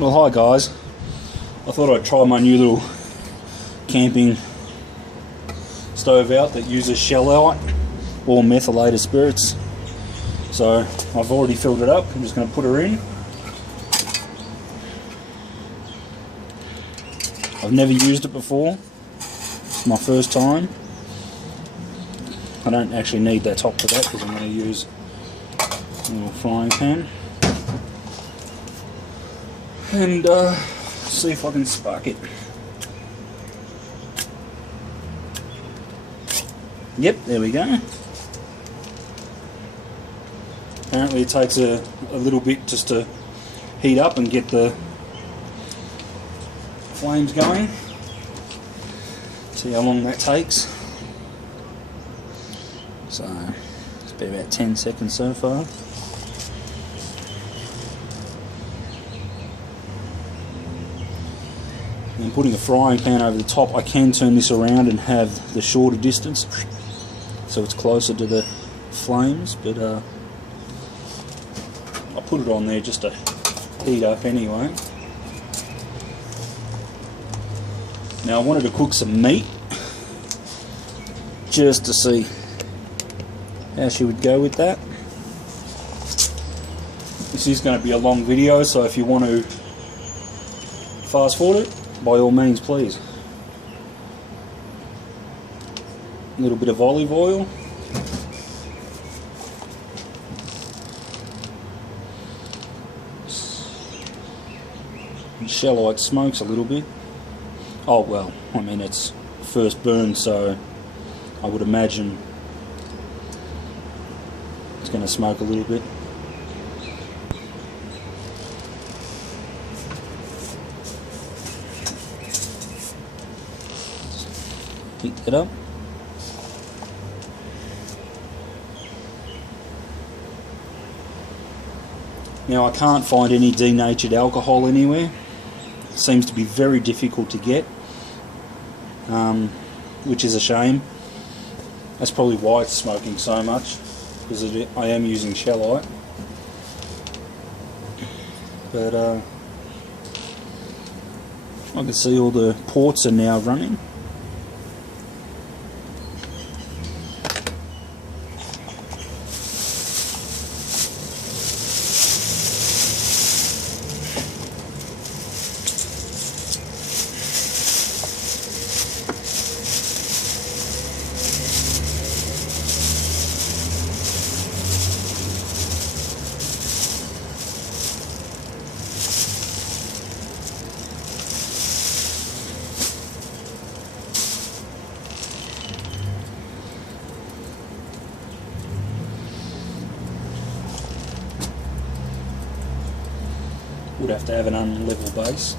Well, hi guys. I thought I'd try my new little camping stove out that uses shellite or methylated spirits. So I've already filled it up. I'm just going to put her in. I've never used it before. It's my first time. I don't actually need that top for that because I'm going to use a little frying pan. And see if I can spark it. Yep, there we go. Apparently it takes a little bit just to heat up and get the flames going. See how long that takes. So it's been about 10 seconds so far. And putting a frying pan over the top, I can turn this around and have the shorter distance so it's closer to the flames, but I'll put it on there just to heat up anyway. Now I wanted to cook some meat just to see how she would go with that. This is going to be a long video, so if you want to fast forward it, by all means please. A little bit of olive oil. Shellite smokes a little bit. Oh well, I mean it's first burn, so I would imagine it's going to smoke a little bit. Heat that up. Now I can't find any denatured alcohol anywhere. It seems to be very difficult to get, which is a shame. That's probably why it's smoking so much, because I am using shellite. But I can see all the ports are now running. Would have to have an unlevel base.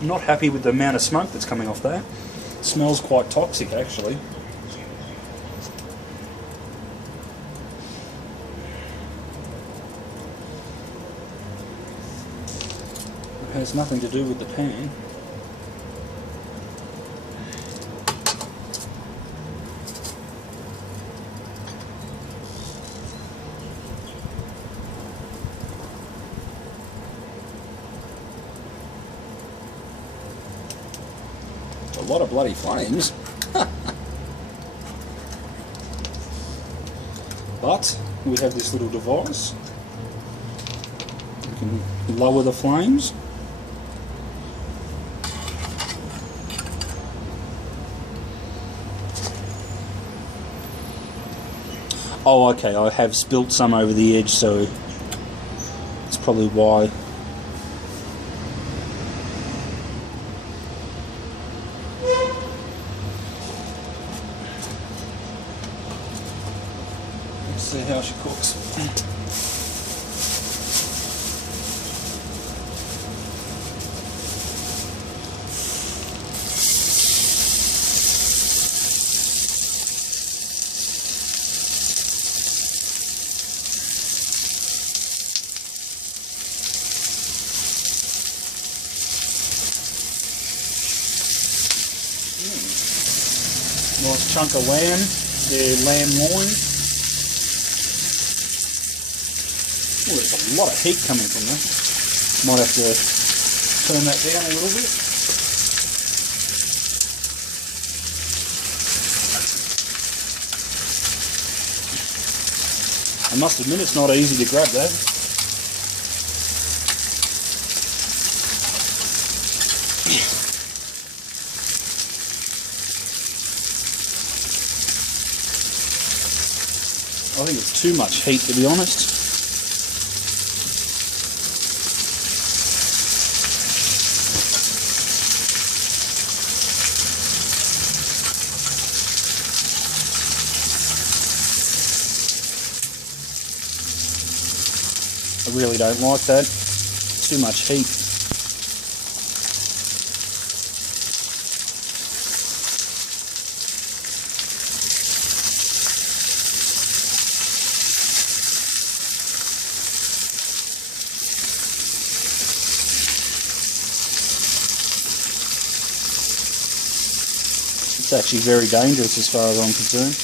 I'm not happy with the amount of smoke that's coming off that. It smells quite toxic actually. It has nothing to do with the pan. A lot of bloody flames. But we have this little device. We can lower the flames. Oh, okay, I have spilt some over the edge, so it's probably why. See how she cooks. Nice chunk of lamb, the lamb loin. Oh, there's a lot of heat coming from there. Might have to turn that down a little bit. I must admit it's not easy to grab that. I think it's too much heat, to be honest. I really don't like that. Too much heat. It's actually very dangerous as far as I'm concerned.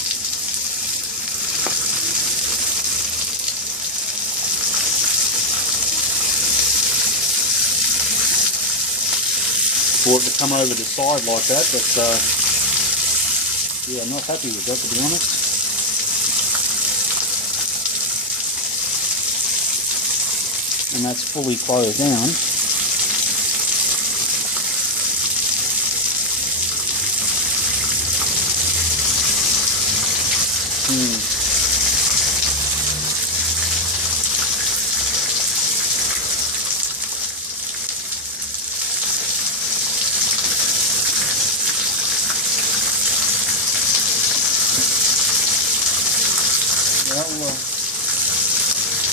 For it to come over the side like that, but yeah, I'm not happy with that, to be honest. And that's fully closed down.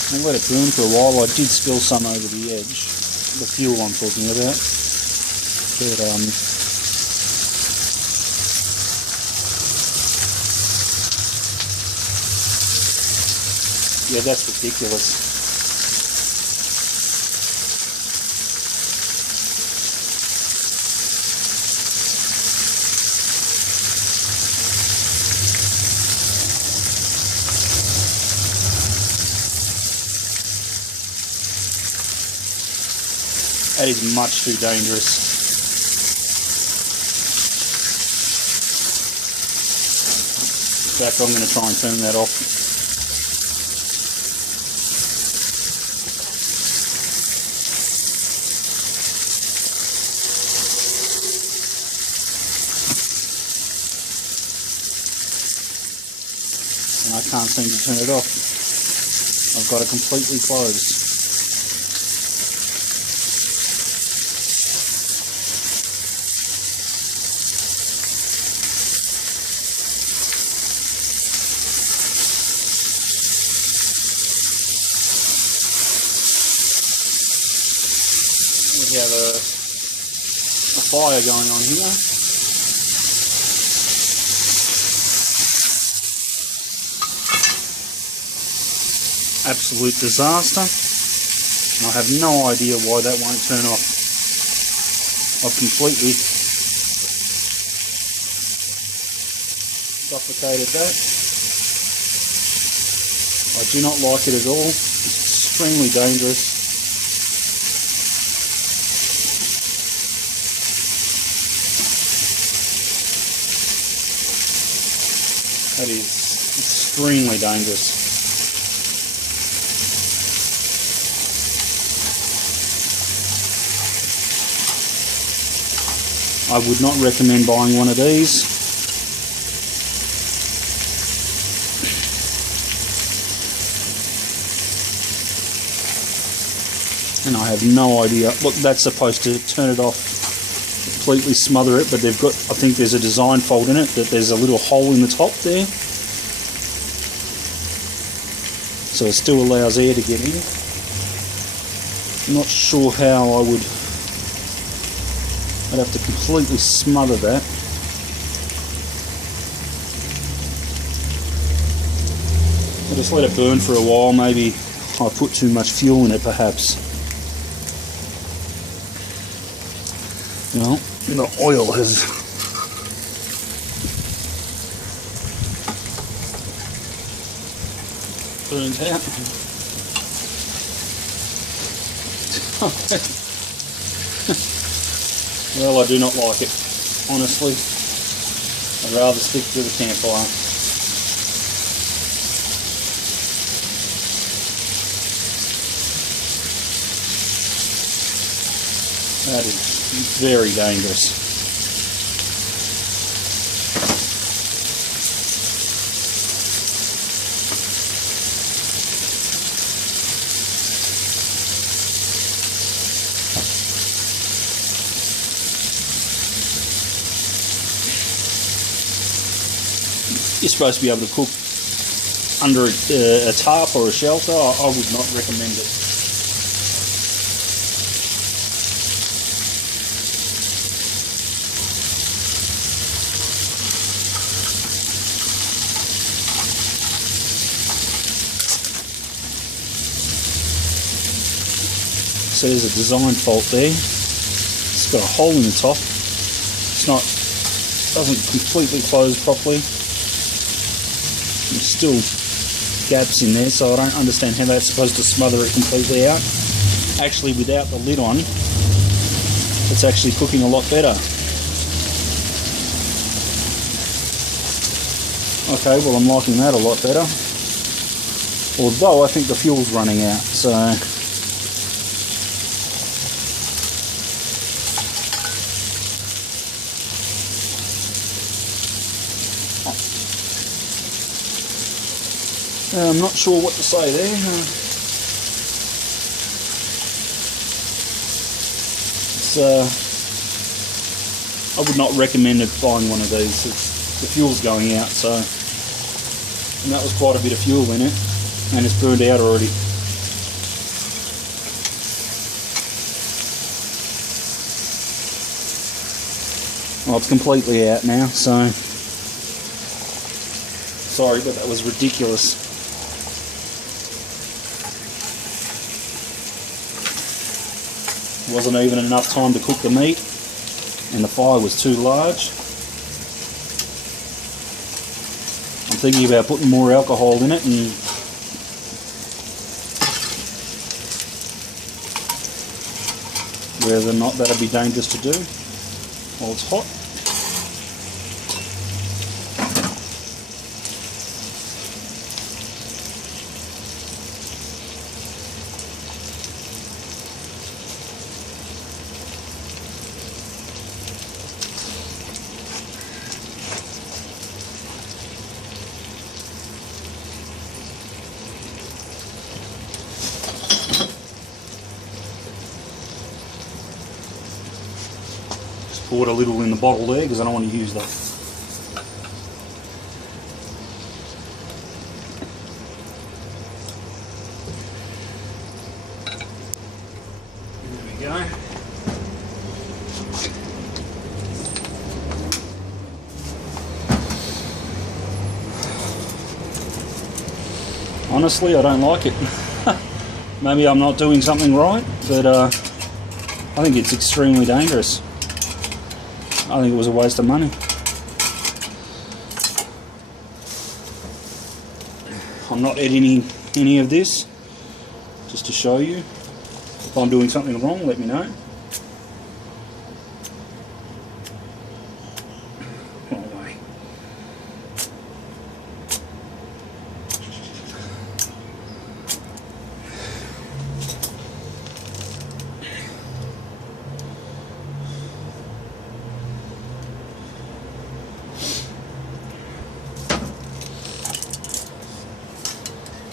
I'll let it burn for a while. I did spill some over the edge, the fuel I'm talking about. But yeah, that's ridiculous. That is much too dangerous. In fact, I'm going to try and turn that off. And I can't seem to turn it off. I've got it completely closed. We have a fire going on here. Absolute disaster. I have no idea why that won't turn off. I've completely suffocated that. I do not like it at all. It's extremely dangerous. That is extremely dangerous. I would not recommend buying one of these. And I have no idea. Look, that's supposed to turn it off, completely smother it, but they've got, I think there's a design fault in it, that there's a little hole in the top there. So it still allows air to get in. I'm not sure how I would... I'd have to completely smother that. I'll just let it burn for a while. Maybe I put too much fuel in it, perhaps. You know, the oil has burned out. Well, I do not like it, honestly. I'd rather stick to the campfire. That is very dangerous. You're supposed to be able to cook under a tarp or a shelter. I would not recommend it. So there's a design fault there. It's got a hole in the top. Doesn't completely close properly. There's still gaps in there, so I don't understand how that's supposed to smother it completely out. Actually, without the lid on, it's actually cooking a lot better. Okay, well, I'm liking that a lot better. Although I think the fuel's running out, so I'm not sure what to say there. I would not recommend buying one of these. The fuel's going out, so, and that was quite a bit of fuel in it, and it's burned out already. Well, it's completely out now, so sorry, but that was ridiculous. Wasn't even enough time to cook the meat, and the fire was too large. I'm thinking about putting more alcohol in it, and whether or not that'd be dangerous to do while it's hot. Poured a little in the bottle there because I don't want to use that. There we go. Honestly, I don't like it. Maybe I'm not doing something right, but I think it's extremely dangerous. I think it was a waste of money. I'm not editing any of this, just to show you. If I'm doing something wrong, let me know.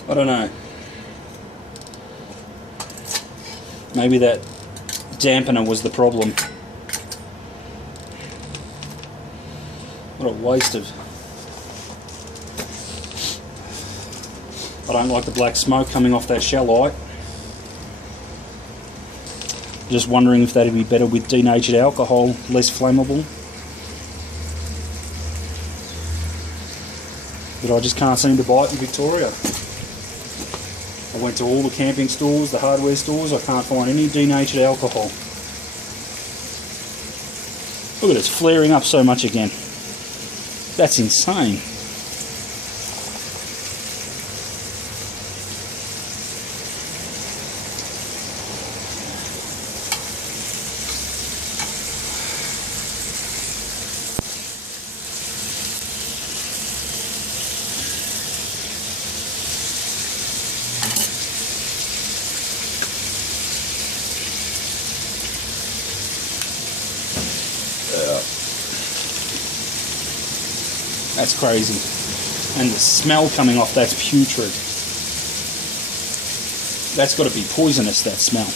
I don't know. Maybe that dampener was the problem. What a waste of... I don't like the black smoke coming off that shellite. Just wondering if that'd be better with denatured alcohol, less flammable. But I just can't seem to buy it in Victoria. I went to all the camping stores, the hardware stores, I can't find any denatured alcohol. Look at it, it's flaring up so much again. That's insane. That's crazy. And the smell coming off, that's putrid. That's got to be poisonous, that smell.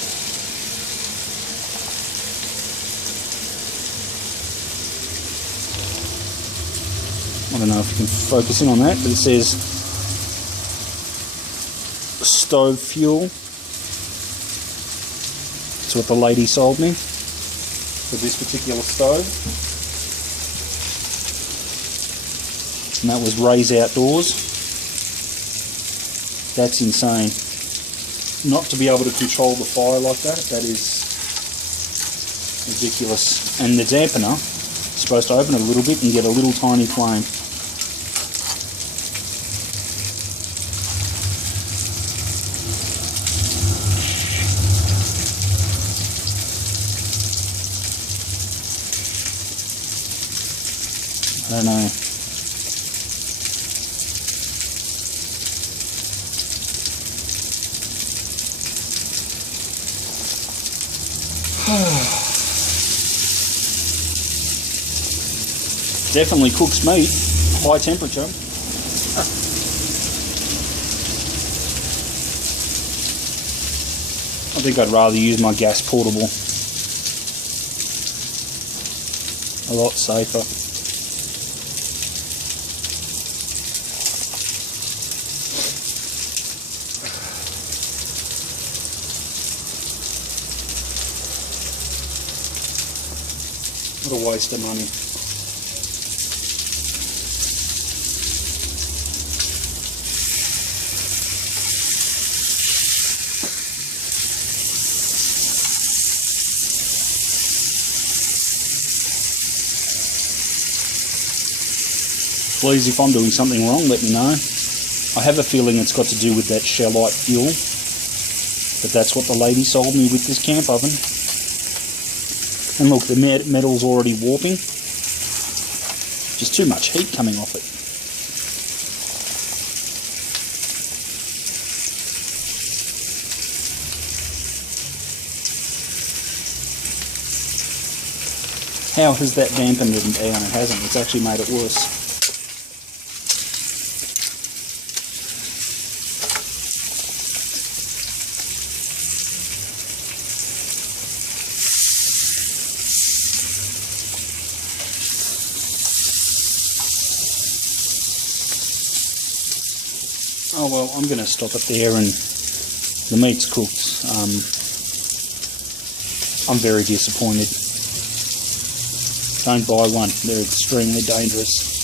I don't know if you can focus in on that, but it says stove fuel. That's what the lady sold me for this particular stove. And that was Ray's Outdoors. That's insane. Not to be able to control the fire like that, that is ridiculous. And the dampener is supposed to open a little bit and get a little tiny flame. I don't know. Definitely cooks meat, high temperature. I think I'd rather use my gas portable. A lot safer. What a waste of money. Please, if I'm doing something wrong, let me know. I have a feeling it's got to do with that shellite fuel, but that's what the lady sold me with this camp oven. And look, the metal's already warping. Just too much heat coming off it. How has that dampened it down? It hasn't. It's actually made it worse. Oh well, I'm going to stop it there, and the meat's cooked. I'm very disappointed. Don't buy one, they're extremely dangerous.